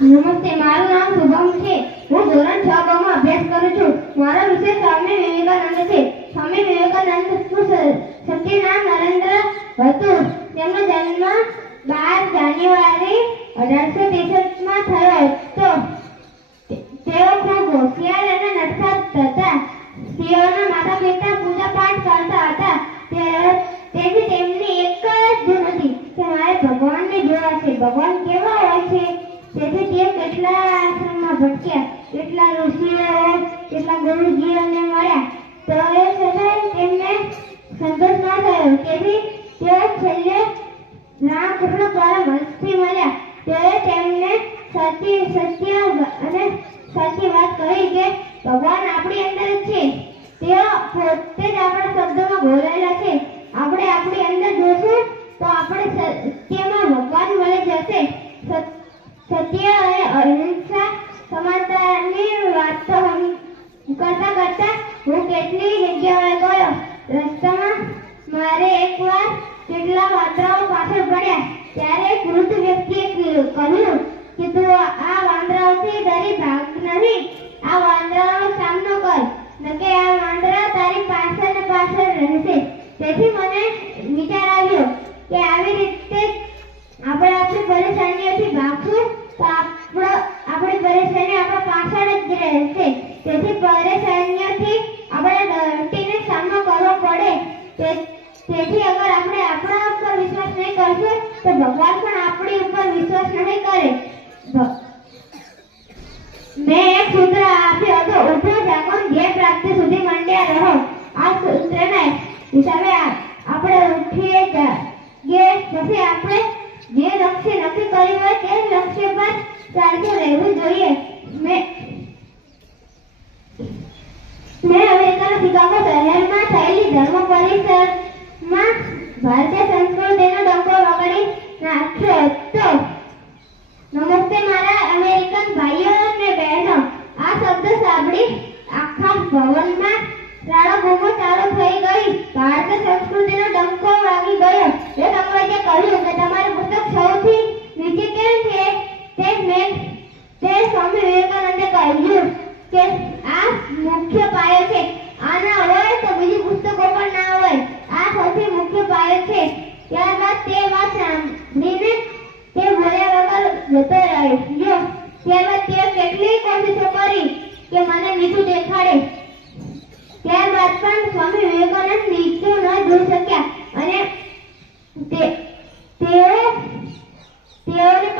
નમસ્તે, મારું નામ શુભમ છે. હું ધોરણ 6 માં અભ્યાસ કરું છું. મારો વિષય સ્વામી વિવેકાનંદ છે. સ્વામી વિવેકાનંદનું સત્ય નામ નરેન્દ્ર હતું. તેમનો જન્મ 12 જાન્યુઆરી 1863 માં થયો હતો. તેઓ ખૂબ હોશિયાર અને નટખટ હતા. તેઓના માતા પિતા પૂજા પાઠ કરતા હતા. તેથી તેમની એક જ ધૂન હતી કે મારે ભગવાનને જોવા છે. ભગવાન કેવા હોય છે? તેથી તે કેટલા આશ્રમમાં ભટક્યા, કેટલા ઋષિઓ, કેટલા ગુરુજીઓને મળ્યા, તો એ છતાં તેમને સંતોષ ન થયો. તેથી તેઓ છેલ્લે રામકૃષ્ણ પરમહંસથી મળ્યા. તેઓએ તેમને સત્ય અને સાચી વાત કહી કે ભગવાન આપણી અંદર છે. તેઓ પોતે જ આપણા શબ્દોમાં બોલેલા છે. આપણે આપણી અંદર જોશું તો આપણે સત્યમાં ભગવાન મળી જશે. સત્ય અને અહિંસા સમાનતાની વાત કરતા કરતા હું કેટલી જગ્યાએ ગયો. રસ્તામાં મારે એકવાર કેટલા વાંદરાઓ પાછળ પડ્યા. ત્યારે એક વૃદ્ધ વ્યક્તિએ કહ્યું કે તું આ વાંદરાઓથી ડરી ભાગ નહીં. આ વાંદરાઓનો સામનો કર, નકે આ વાંદરા તારી પાછળ ને પાછળ રહેશે. તેથી મને વિચાર આવ્યો કે આવી રીતે આપણે આપણી પરેશાનીઓથી ભાગશું તો આપણી પરેશાની આપણા પાછળ જ રહેશે. તેથી પરેશાનીઓથી આપણે ડરીને સામનો કરવો પડે. તેથી અગર આપણે આપણા ઉપર વિશ્વાસ નહીં કરશું તો ભગવાન પણ આપણી ઉપર વિશ્વાસ નહીં કરે. મેં એક સૂત્ર આપ્યું હતું, ઉઠો જાગો ધ્યેય પ્રાપ્તિ સુધી મંડ્યા રહો. આ સૂત્રના હિસાબે આપણે ઉઠીએ જાગીએ પછી આપણે જે લક્ષ્ય નક્કી કર્યું હોય તે લક્ષ્ય પર ચાલતું રહેવું જોઈએ. મેં અમેરિકાના શિકાગો શહેરમાં થયેલી ધર્મ પરિષદમાં ભારતીય સંસ્કૃતિનો ડંકો વગાડી નાખ્યો હતો. નમસ્તે મારા અમેરિકન ભાઈઓ અને બહેનો. આ શબ્દ સાંભળી આખા ભવનમાં રાડો ચાલુ થઈ ગઈ. ભારતીય સંસ્કૃતિનો ડંકો વાગી ગયો. એક અંગ્રેજે કહ્યું કે તમારું પુસ્તક સૌથી નીચે કેમ છે? તે સ્વામી વિવેકાનંદે કહ્યું કે આ મુખ્ય પાયો છે. આ ના હોય તો બીજી પુસ્તકો પણ ના હોય. આ સૌથી મુખ્ય પાયો છે. ત્યારબાદ તે વાત સાંભળીને તે બોલ્યા વગર જતો રહ્યો. ત્યારબાદ તે કેટલી કોશિશો કરી કે મને નીચું દેખાડે. ત્યારબાદ પણ સ્વામી વિવેકાનંદ નીચું ન જોઈ શક્યા અને તેઓને